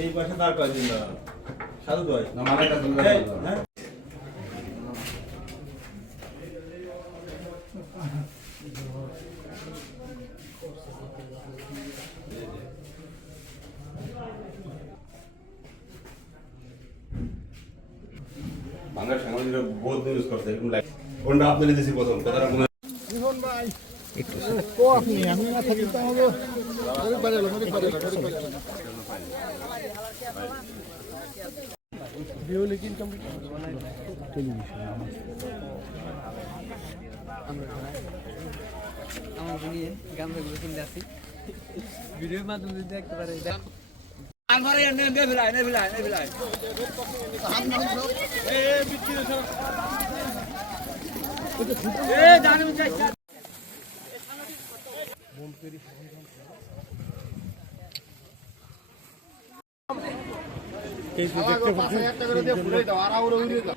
এই পাশে তার কাছে সাধু ভাই হ্যাঁ বাংলা সাংবাদিকরা বহুত নিউজ করতে এরকম লাইক কোনটা আপনাদের দেশে প্রথম কথাটা মনে জীবন ভাই একটু কো আপনি আমি না থাকি তো হবে অনেক বাড়ি হলো অনেক বাড়ি ভিডিও লেকিন কমপ্লিট টেলিভিশন আমার নিয়ে গামছাগুলো কিনতে আসি ভিডিওর মাধ্যমে দেখতে পারে আমার এনে নেভিলাই জানি চাই এই তো দেখতে পাচ্ছেন একটা করে দিয়ে ফুলাই দাও আর আউরে উড়িয়ে দাও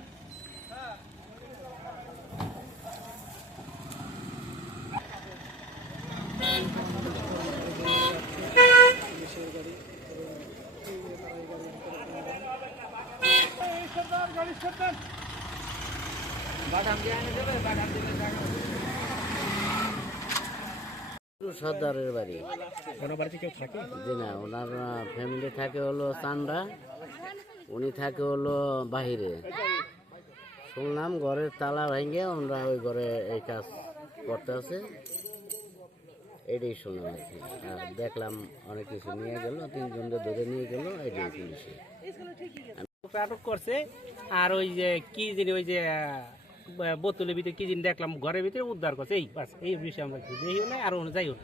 সর্দারের বাড়ি ওনার বাড়িতে কেউ থাকে জি না, ওনার ফ্যামিলি থাকে হলো চান্ডা, উনি থাকে হলো বাহিরে। শুনলাম ঘরের তালা ভেঙে ওনারা ওই ঘরে এই কাজ করতে আছে, এটাই শুনলাম আর কি। আর দেখলাম অনেক কিছু নিয়ে গেল, 3 জনকে ধরে নিয়ে গেল, এটাই পুলিশে আটক করছে। আর ওই যে কি জিনিস ওই যে বোতলের ভিতরে কি জিনিস দেখলাম ঘরের ভিতরে উদ্ধার করছে, এই বাস এই বিষয়ে আমরা দেখি না আর যাই হোক।